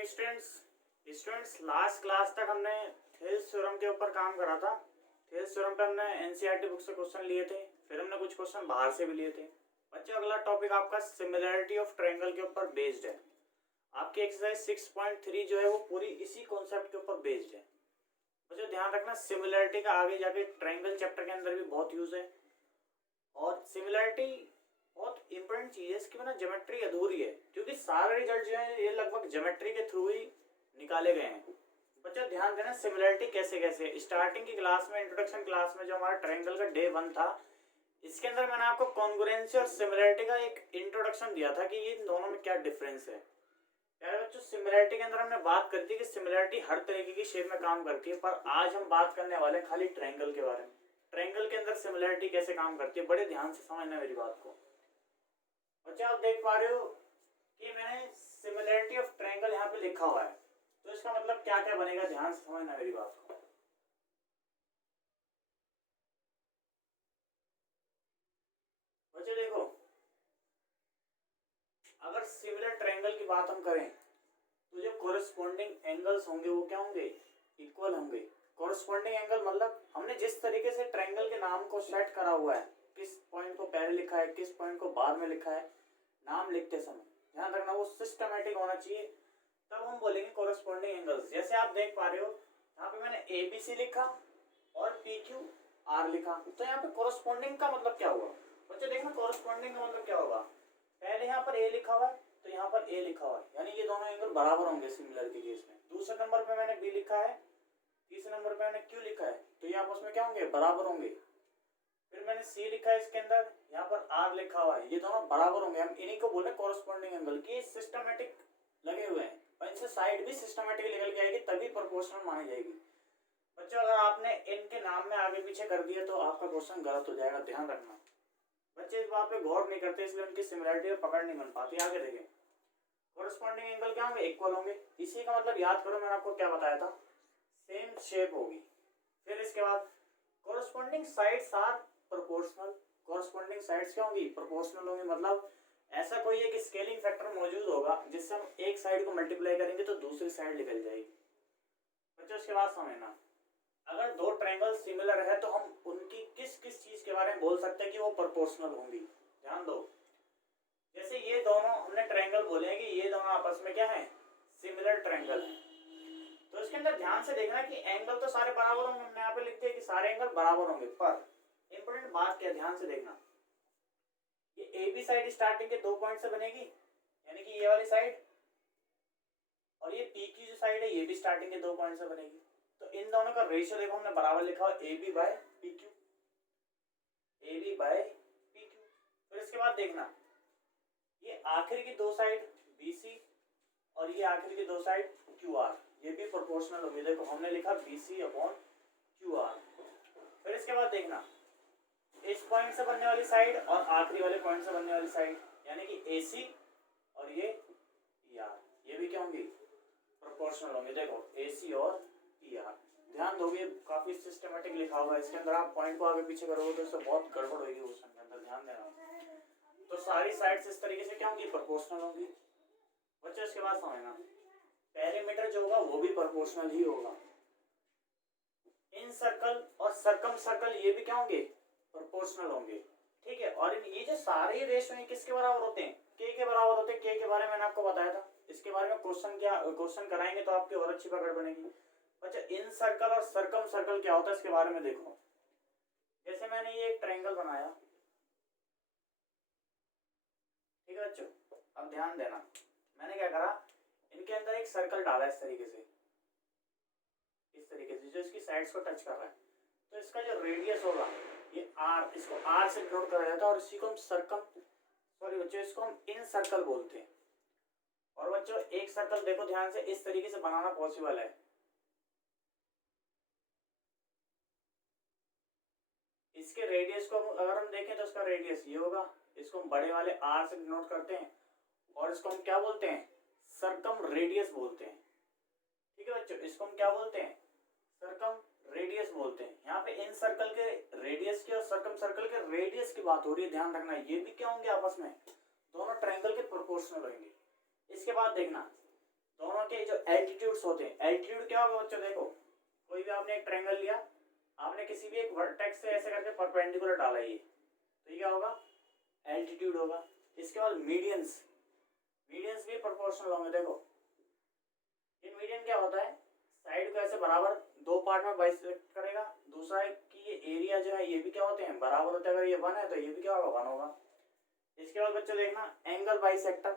Morning students last class तक हमने Thales theorem के ऊपर काम करा था। थेल्स थ्योरम पे हमने एनसीईआरटी बुक से क्वेश्चन लिए थे, फिर हमने कुछ क्वेश्चन बाहर से भी लिए थे। बच्चों अगला टॉपिक आपका सिमिलैरिटी ऑफ ट्रायंगल के ऊपर बेस्ड है। आपकी एक्सरसाइज 6.3 जो है वो पूरी इसी कॉन्सेप्ट के ऊपर बेस्ड है। बच्चों ध्यान रखना सिमिलैरिटी का आगे जाके ट्रायंगल चैप्टर के अंदर भी बहुत यूज है। और सिमिलैरिटी बहुत इंपॉर्टेंट चीज है, इसकी बिना ज्योमेट्री अधूरी है, क्योंकि सारे रिजल्ट जो है ये लगभग ज्योमेट्री के थ्रू ही निकाले गए हैं। बच्चों ध्यान देना सिमिलैरिटी कैसे कैसे। स्टार्टिंग की क्लास में, इंट्रोडक्शन क्लास में जो हमारा ट्रायंगल का डे 1 था, इसके अंदर मैंने आपको कॉन्ग्रुएंसी और सिमिलैरिटी का एक इंट्रोडक्शन दिया था कि ये दोनों में क्या डिफरेंस है। प्यारे बच्चों सिमिलैरिटी के अंदर हमने बात करती है कि सिमिलैरिटी हर तरीके की शेप में काम करती है, पर आज हम बात करने वाले हैं खाली ट्रायंगल के बारे में। ट्रायंगल के अंदर सिमिलैरिटी कैसे काम करती है, बड़े ध्यान से समझना मेरी बात को। बच्चे आप देख पा रहे हो कि मैंने सिमिलैरिटी ऑफ ट्रायंगल यहाँ पे लिखा हुआ है, तो इसका मतलब क्या क्या बनेगा, ध्यान से समझना मेरी बात को। बच्चे देखो, अगर सिमिलर ट्रायंगल की बात हम करें तो जो कोरिस्पोंडिंग एंगल्स होंगे वो क्या होंगे, इक्वल होंगे। कोरिस्पोंडिंग एंगल मतलब हमने जिस तरीके से ट्रायंगल के नाम को सेट करा हुआ है, किस पॉइंट को पहले लिखा है, किस पॉइंट को बाद में लिखा है, नाम लिखते समय ध्यान रखना वो सिस्टमैटिक होना चाहिए, तब हम बोलेंगे कोरिस्पोंडिंग एंगल्स। जैसे आप देख पा रहे हो यहाँ पे मैंने ABC लिखा और PQR लिखा, तो यहाँ पे कोरिस्पोंडिंग का मतलब क्या हुआ। बच्चे देखना कोरिस्पोंडिंग का मतलब क्या होगा, पहले यहाँ पर A लिखा हुआ है तो यहाँ पर A लिखा हुआ है, यानी ये दोनों एंगल बराबर होंगे सिमिलर के केस में। दूसरे नंबर पे मैंने B लिखा है, तीसरे नंबर पे मैंने Q लिखा है, तो ये आपस में क्या होंगे, बराबर होंगे। फिर मैंने C लिखा है इसके अंदर, यहाँ पर R लिखा हुआ है, ये दोनों बराबर होंगे। हम इन्हीं को बोले कोरिस्पोंडिंग एंगल की सिस्टमैटिक लगे हुए हैं, और इनसे साइड भी सिस्टमैटिक निकल के आएगी, तभी प्रोपोर्शनल मानी जाएगी। बच्चों अगर आपने इनके नाम में आगे पीछे कर दिया तो आपका क्वेश्चन गलत हो जाएगा, ध्यान रखना। बच्चे इस बात पे गौर नहीं करते, इसलिए उनकी सिमिलरिटी पकड़ नहीं बन पाती। आगे देखें, कोरिस्पोंडिंग एंगल क्या होंगे, इक्वल होंगे। इसी का मतलब याद करो, मैंने आपको क्या बताया था, सेम शेप होगी। फिर इसके बाद कोरिस्पोंडिंग साइड्स आर प्रोपोर्शनल। कोरिस्पोंडिंग साइड्स क्या होंगी, प्रोपोर्शनल होंगी। मतलब ऐसा कोई एक स्केलिंग फैक्टर मौजूद होगा जिससे हम एक साइड को मल्टीप्लाई करेंगे तो दूसरी साइड निकल जाएगी। बच्चों उसके बाद समझना, अगर दो ट्रायंगल सिमिलर है तो हम उनकी किस किस चीज के बारे में बोल सकते हैं कि वो प्रोपोर्शनल होंगी। ध्यान दो, जैसे ये दोनों हमने ट्रायंगल बोले हैं कि ये दोनों आपस में क्या है, सिमिलर ट्रायंगल है, तो इसके अंदर ध्यान से देखना कि एंगल तो सारे बराबर होंगे। हमने यहाँ पे लिख दिया कि सारे एंगल बराबर होंगे, पर इंपॉर्टेंट बात क्या, ध्यान से देखना, ये AB साइड स्टार्टिंग के 2 पॉइंट से बनेगी, यानी कि ये वाली साइड, और ये PQ जो साइड है ये भी स्टार्टिंग के 2 पॉइंट से बनेगी। तो इन दोनों का रेशियो देखो, हमने बराबर लिखा हुआ AB by PQ, AB by PQ। फिर इसके बाद देखना, ये आखिर की 2 साइड BC और ये आखिर की 2 साइड QR, ये भी प्रोपोर्शनल होगी। देखो हमने लिखा BC अपॉन QR। फिर इसके बाद देखना, इस पॉइंट से बनने वाली साइड और आखिरी वाले पॉइंट से बनने वाली साइड, यानी कि AC और ये ER, ये भी क्या होंगी, प्रोपोर्शनल होंगे। देखो AC और ER, ध्यान दोगे काफी सिस्टमैटिक लिखा हुआ है। इसके अंदर आप पॉइंट को आगे पीछे करोगे तो इससे बहुत गड़बड़ होगी क्वेश्चन के अंदर, ध्यान देना। तो सारी साइड्स इस तरीके से क्या होंगी, प्रोपोर्शनल होंगी। बच्चों इसके बाद समझना, पेरीमीटर जो होगा वो भी प्रोपोर्शनल ही होगा। इन सर्कल और सर्कम सर्कल ये भी क्या होंगे, प्रोपोर्शनल होंगे, ठीक है। और ये जो सारे रेशियो हैं किसके बराबर होते हैं, के बराबर होते हैं। के बारे में मैंने आपको बताया था, इसके बारे में क्वेश्चन कराएंगे तो आपकी और अच्छी पकड़ बनेगी। बच्चा इन सर्कल और सर्कम सर्कल क्या होता है इसके बारे में देखो। जैसे मैंने ये एक ट्रायंगल बनाया, ठीक है बच्चों, अब ध्यान देना, मैंने क्या करा, इनके अंदर एक सर्कल डाला इस तरीके से, जो इसकी साइड्स को टच कर रहा है, तो इसका जो रेडियस होगा ये R, इसको R से डिनोट करा जाता है, और इसी को हम बच्चों इसको हम इन सर्कल बोलते हैं। और बच्चों एक सर्कल देखो ध्यान से, इस तरीके से बनाना पॉसिबल है। इसके रेडियस को अगर हम देखें तो इसका रेडियस ये होगा, इसको हम बड़े वाले R से डिनोट करते हैं, और इसको हम क्या बोलते हैं, सर्कम रेडियस बोलते हैं, ठीक है बच्चों। इसको हम क्या बोलते हैं, सर्कम रेडियस बोलते हैं। यहाँ पे इन सर्कल के रेडियस की और सर्कम सर्कल के रेडियस की बात हो रही है, ध्यान रखना। ये भी क्या होंगे, आपस में दोनों ट्रायंगल के प्रोपोर्शनल होंगे। इसके बाद देखना, दोनों के जो एल्टीट्यूड्स होते हैं, एल्टीट्यूड क्या होगा बच्चों, देखो कोई भी आपने एक ट्रायंगल लिया, आपने किसी भी एक वर्टेक्स से ऐसे करके परपेंडिकुलर डाला ये, तो ये क्या होगा, एल्टीट्यूड होगा। इसके बाद मीडियंस, मीडियंस भी प्रोपोर्शनल होंगे। देखो ये मीडियन क्या होता है, साइड को ऐसे बराबर दो पार्ट में बाइसेक्ट करेगा, दूसरा है कि ये एरिया जो है ये भी क्या होते हैं, बराबर होते हैं। अगर ये 1 है तो ये भी क्या होगा, 1 होगा। इसके बाद बच्चों देखना एंगल बाइसेक्टर,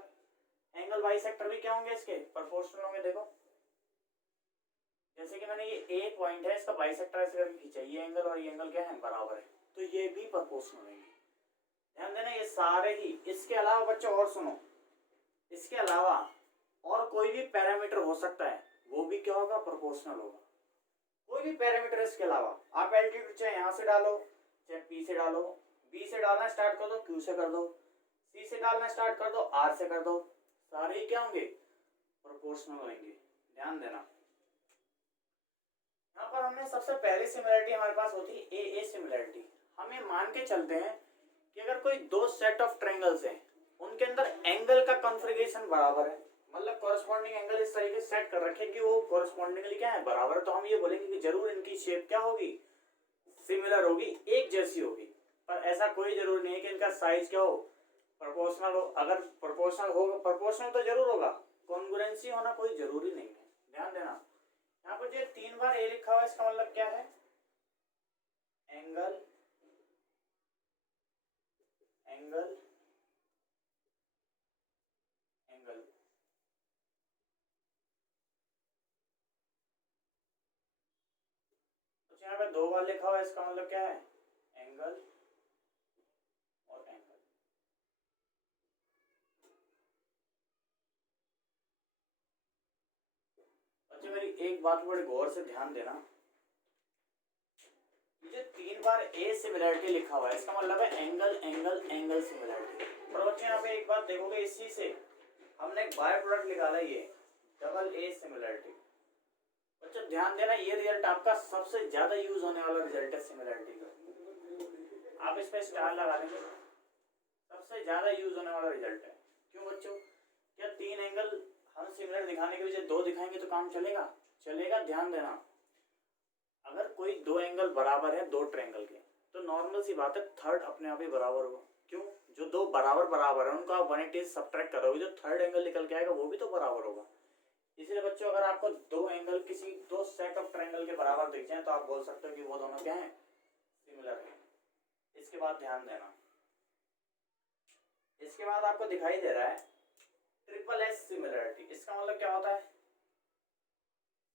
एंगल बाइसेक्टर भी क्या होंगे, इसके प्रोपोर्शनल होंगे। देखो जैसे कि मैंने ये ए पॉइंट है, इसका बाइसेक्टर ऐसे करके खींचा, ये एंगल और ये एंगल क्या है, बराबर है, तो ये भी प्रोपोर्शनल है। ध्यान देना ये सारे ही। इसके अलावा बच्चों और सुनो, इसके अलावा और कोई भी पैरामीटर हो सकता है, वो भी क्या होगा, प्रोपोर्शनल होगा। कोई भी पैरामीटर इसके अलावा, आप एल्टीट्यूड चाहे यहाँ से डालो, चाहे पी से डालो, बी से डालना स्टार्ट कर दो, क्यू से कर दो, सी से डालना स्टार्ट कर दो, आर से कर दो, सारे ही क्या होंगे, प्रोपोर्शनल होंगे। ध्यान देना यहाँ पर हमने सबसे पहली सिमिलरिटी हमारे पास होती है ए सिमिलरिटी। हम ये मान के चलते हैं कि अगर कोई दो सेट ऑफ ट्रायंगल्स हैं, उनके अंदर एंगल का कॉन्फ़िगरेशन बराबर है, मतलब कॉरस्पॉन्डिंग एंगल इस तरीके से सेट कर रखे कि वो कॉरस्पॉन्डिंगली क्या है, बराबर है, तो हम ये बोलेंगे कि जरूर इनकी शेप क्या होगी, सिमिलर होगी, एक जैसी होगी। पर ऐसा कोई जरूरी नहीं है कि इनका साइज क्या हो, प्रोपोर्शनल हो। अगर प्रोपोर्शनल होगा, प्रोपोर्शनल तो जरूर होगा, कॉन्ग्रुएंसी होना कोई जरूरी नहीं है। ध्यान देना यहाँ पर जो 3 बार ए लिखा हुआ है, इसका मतलब क्या है, एंगल, एंगल, एंगल। तो यहाँ पे 2 बार लिखा हुआ है, इसका मतलब क्या है, एंगल और एंगल। अच्छा मेरी एक बात बड़े गौर से ध्यान देना, ये 3 बार ए सिमिलरिटी लिखा हुआ है, इसका मतलब है एंगल, एंगल, एंगल सिमिलरिटी। और बच्चे यहाँ पे एक बात देखोगे, इसी से हमने एक बाय प्रोडक्ट निकाला, ये डबल ए सिमिलरिटी। बच्चों ध्यान देना, ये रिजल्ट आपका सबसे ज्यादा यूज होने वाला रिजल्ट है सिमिलरिटी का। आप इस पे स्टार लगा देंगे, सबसे ज्यादा यूज होने वाला रिजल्ट है। क्यों बच्चों, क्या 3 एंगल हम सिमिलर दिखाने के बजाय 2 दिखाएंगे तो काम चलेगा, चलेगा। ध्यान देना अगर कोई 2 एंगल बराबर है 2 ट्रायंगल के, तो नॉर्मल सी बात है थर्ड अपने आप ही बराबर होगा। क्यों, जो 2 बराबर बराबर है उनको आप 180 सब्ट्रैक्ट करोगे, जो थर्ड एंगल निकल के आएगा वो भी तो बराबर होगा। इसलिए बच्चों अगर आपको 2 एंगल किसी 2 सेट ऑफ ट्रायंगल के बराबर दिख जाए, तो आप बोल सकते हो कि वो दोनों क्या है, सिमिलर है। इसके बाद ध्यान देना, इसके बाद आपको दिखाई दे रहा है ट्रिपल एस सिमिलरिटी। इसका मतलब क्या होता है,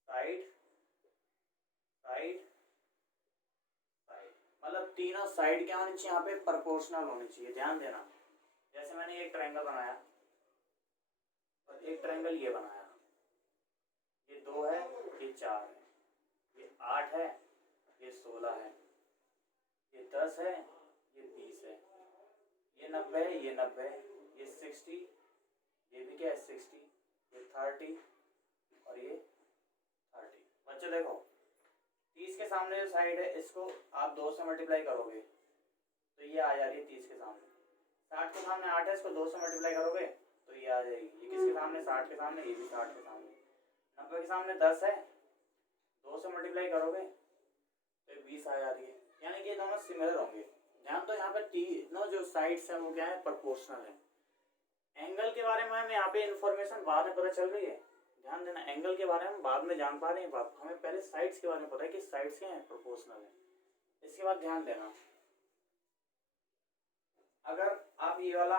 साइड, साइड, साइड, मतलब तीनों साइड क्या होनी चाहिए, यहाँ पे प्रोपोर्शनल होनी चाहिए। ध्यान देना जैसे मैंने एक ट्रायंगल बनाया और एक ट्रायंगल ये बनाया, ये 2 है, ये 4 है, ये 8 है, ये 16 है, ये 10 है, ये 20 है, ये 90 है, ये 90 है, ये 60, ये भी क्या है 60, ये 30 और ये 30। बच्चों देखो 30 के सामने जो साइड है, इसको आप 2 से मल्टीप्लाई करोगे तो ये आ जा रही है 30 के सामने। 60 के सामने 8 है, इसको 2 से मल्टीप्लाई करोगे तो ये आ जाएगी। ये किसके सामने, 60 के सामने, ये भी 60 के सामने। 90 के सामने 10 है, 2 से मल्टीप्लाई करोगे तो 20 आ जा रही है, यानी कि ये दोनों सिमिलर होंगे। ध्यान तो यहाँ पे तीनों जो साइड्स है वो क्या है, प्रोपोर्शनल है। एंगल के बारे में हमें यहाँ पे इंफॉर्मेशन बाद में पता चल रही है। ध्यान देना एंगल के बारे में बाद में जान पा रहे हैं बात, हमें पहले साइड्स के बारे में पता है कि साइड्स क्या है, प्रोपोर्शनल है। इसके बाद ध्यान देना, अगर आप ये वाला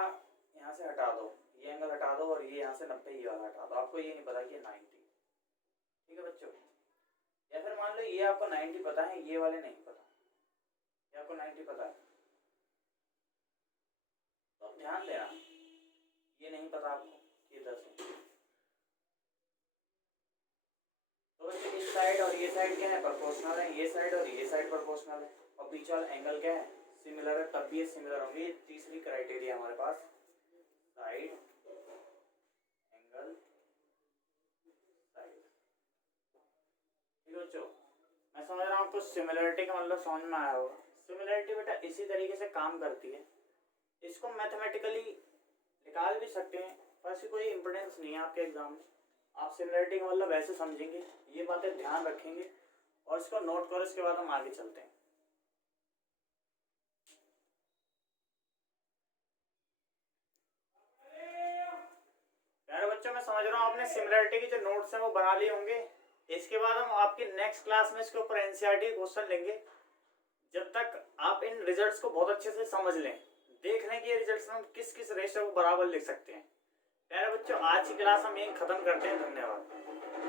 यहाँ से हटा दो, ये एंगल हटा दो और ये यहाँ से 90 ये वाला हटा दो, आपको ये नहीं पता कि 90, ठीक है बच्चों। या फिर मान लो ये आपको 90 पता है, ये वाले नहीं पता, ये आपको 90 पता है, तो ध्यान देना ये नहीं पता आपको, ये 10 है, तो इस साइड और ये साइड क्या है, प्रोपोर्शनल है, ये साइड और ये साइड प्रोपोर्शनल है, और बीच वाला एंगल क्या है, सिमिलर है, तब भी ये सिमिलर होंगे। ये तीसरी क्राइटेरिया हमारे पास, साइड, एंगल, साइड। ठीक है बच्चों, मैं समझ रहा हूँ आपको सिमिलरिटी का मतलब समझ में आया होगा। सिमिलरिटी बेटा इसी तरीके से काम करती है, इसको मैथमेटिकली निकाल भी सकते हैं, पर इसकी कोई इम्पोर्टेंस नहीं है आपके एग्जाम में। आप सिमिलरिटी का मतलब ऐसे समझेंगे, ये बातें ध्यान रखेंगे और इसको नोट करो। इसके बाद हम आगे चलते हैं। प्यारे बच्चों, मैं समझ रहा हूँ आपने सिमिलरिटी की जो नोट्स हैं वो बना लिए होंगे। इसके बाद हम आपकी नेक्स्ट क्लास में इसके ऊपर एनसीईआरटी क्वेश्चन लेंगे। जब तक आप इन रिजल्ट्स को बहुत अच्छे से समझ लें, देख लें कि ये रिजल्ट्स में हम किस किस रेशियो को बराबर लिख सकते हैं। प्यारे बच्चों, आज की क्लास हम यहीं खत्म करते हैं। धन्यवाद।